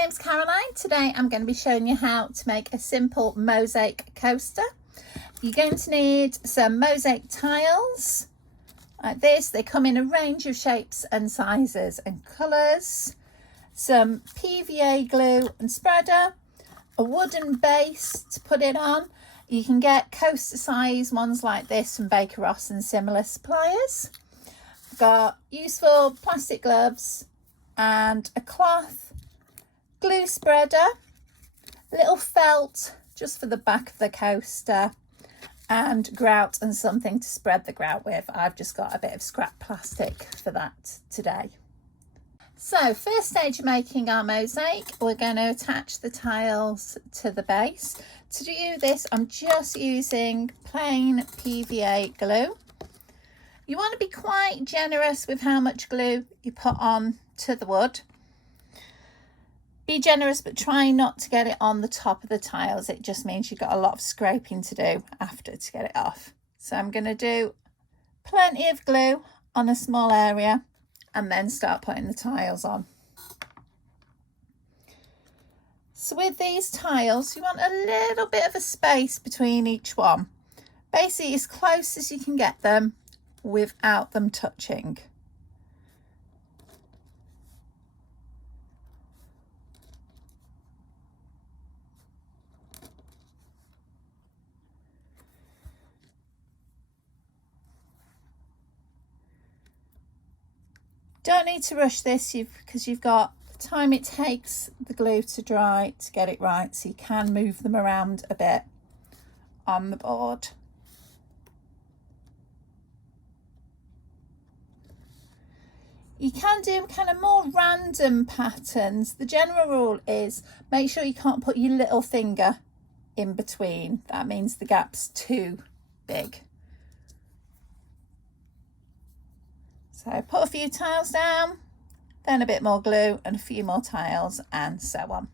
name's Caroline. Today I'm going to be showing you how to make a simple mosaic coaster. You're going to need some mosaic tiles like this. They come in a range of shapes and sizes and colours. Some PVA glue and spreader, a wooden base to put it on. You can get coaster size ones like this from Baker Ross and similar suppliers. I've got useful plastic gloves and a cloth, glue spreader, little felt just for the back of the coaster, and grout and something to spread the grout with. I've just got a bit of scrap plastic for that today. So first stage of making our mosaic, we're going to attach the tiles to the base. To do this, I'm just using plain PVA glue. You want to be quite generous with how much glue you put on to the wood. Be generous, but try not to get it on the top of the tiles. It just means you've got a lot of scraping to do after to get it off. So I'm going to do plenty of glue on a small area and then start putting the tiles on. So with these tiles, you want a little bit of a space between each one. Basically as close as you can get them without them touching. Don't need to rush this because you've got the time it takes the glue to dry to get it right, so you can move them around a bit on the board. You can do kind of more random patterns. The general rule is make sure you can't put your little finger in between. That means the gap's too big. So put a few tiles down, then a bit more glue and a few more tiles, and so on.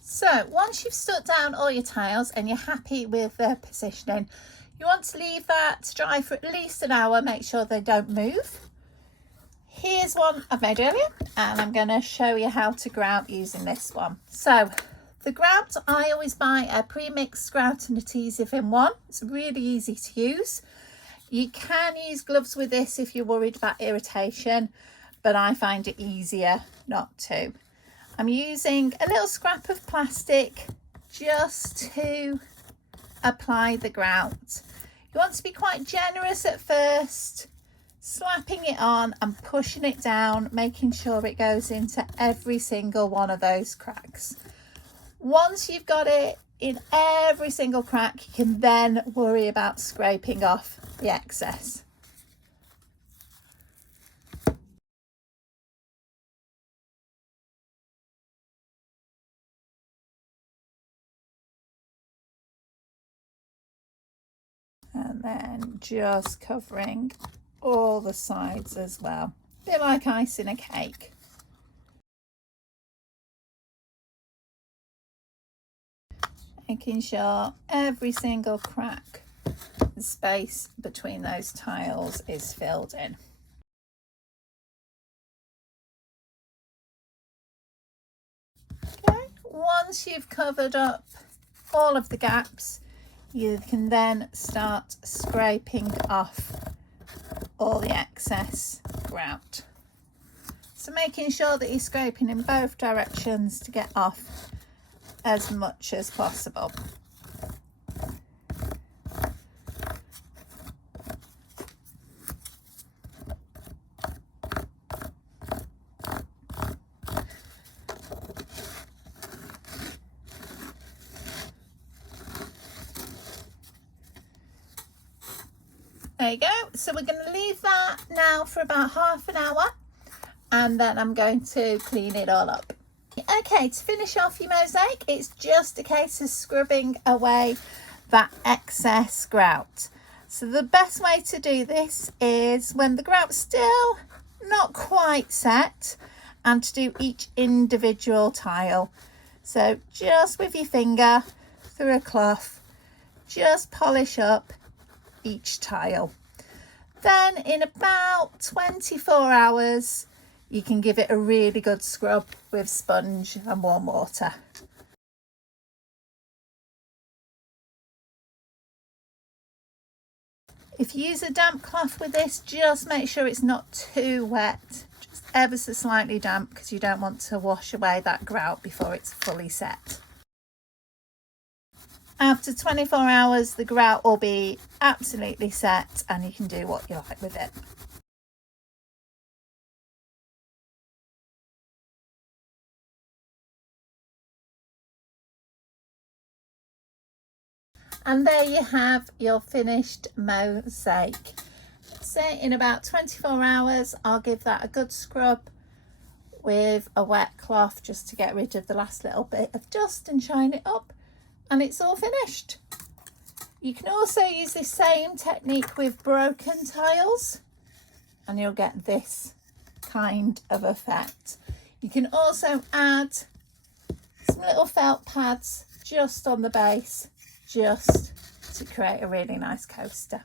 So once you've stuck down all your tiles and you're happy with the positioning, you want to leave that to dry for at least an hour. Make sure they don't move. Here's one I've made earlier, and I'm going to show you how to grout using this one. So the grout, I always buy a pre-mixed grout and adhesive in one. It's really easy to use. You can use gloves with this if you're worried about irritation, but I find it easier not to. I'm using a little scrap of plastic just to apply the grout. You want to be quite generous at first, slapping it on and pushing it down, making sure it goes into every single one of those cracks. Once you've got it in every single crack, you can then worry about scraping off the excess. And then just covering all the sides as well. A bit like icing a cake. Making sure every single crack and space between those tiles is filled in. Okay, once you've covered up all of the gaps, you can then start scraping off all the excess grout. So making sure that you're scraping in both directions to get off as much as possible. There you go. So we're going to leave that now for about half an hour, and then I'm going to clean it all up. Okay, to finish off your mosaic, it's just a case of scrubbing away that excess grout. So the best way to do this is when the grout's still not quite set, and to do each individual tile. So just with your finger through a cloth, just polish up each tile. Then in about 24 hours, you can give it a really good scrub with sponge and warm water. If you use a damp cloth with this, just make sure it's not too wet, just ever so slightly damp, because you don't want to wash away that grout before it's fully set. After 24 hours, the grout will be absolutely set and you can do what you like with it. And there you have your finished mosaic. So in about 24 hours, I'll give that a good scrub with a wet cloth just to get rid of the last little bit of dust and shine it up, and it's all finished. You can also use this same technique with broken tiles and you'll get this kind of effect. You can also add some little felt pads just on the base, just to create a really nice coaster.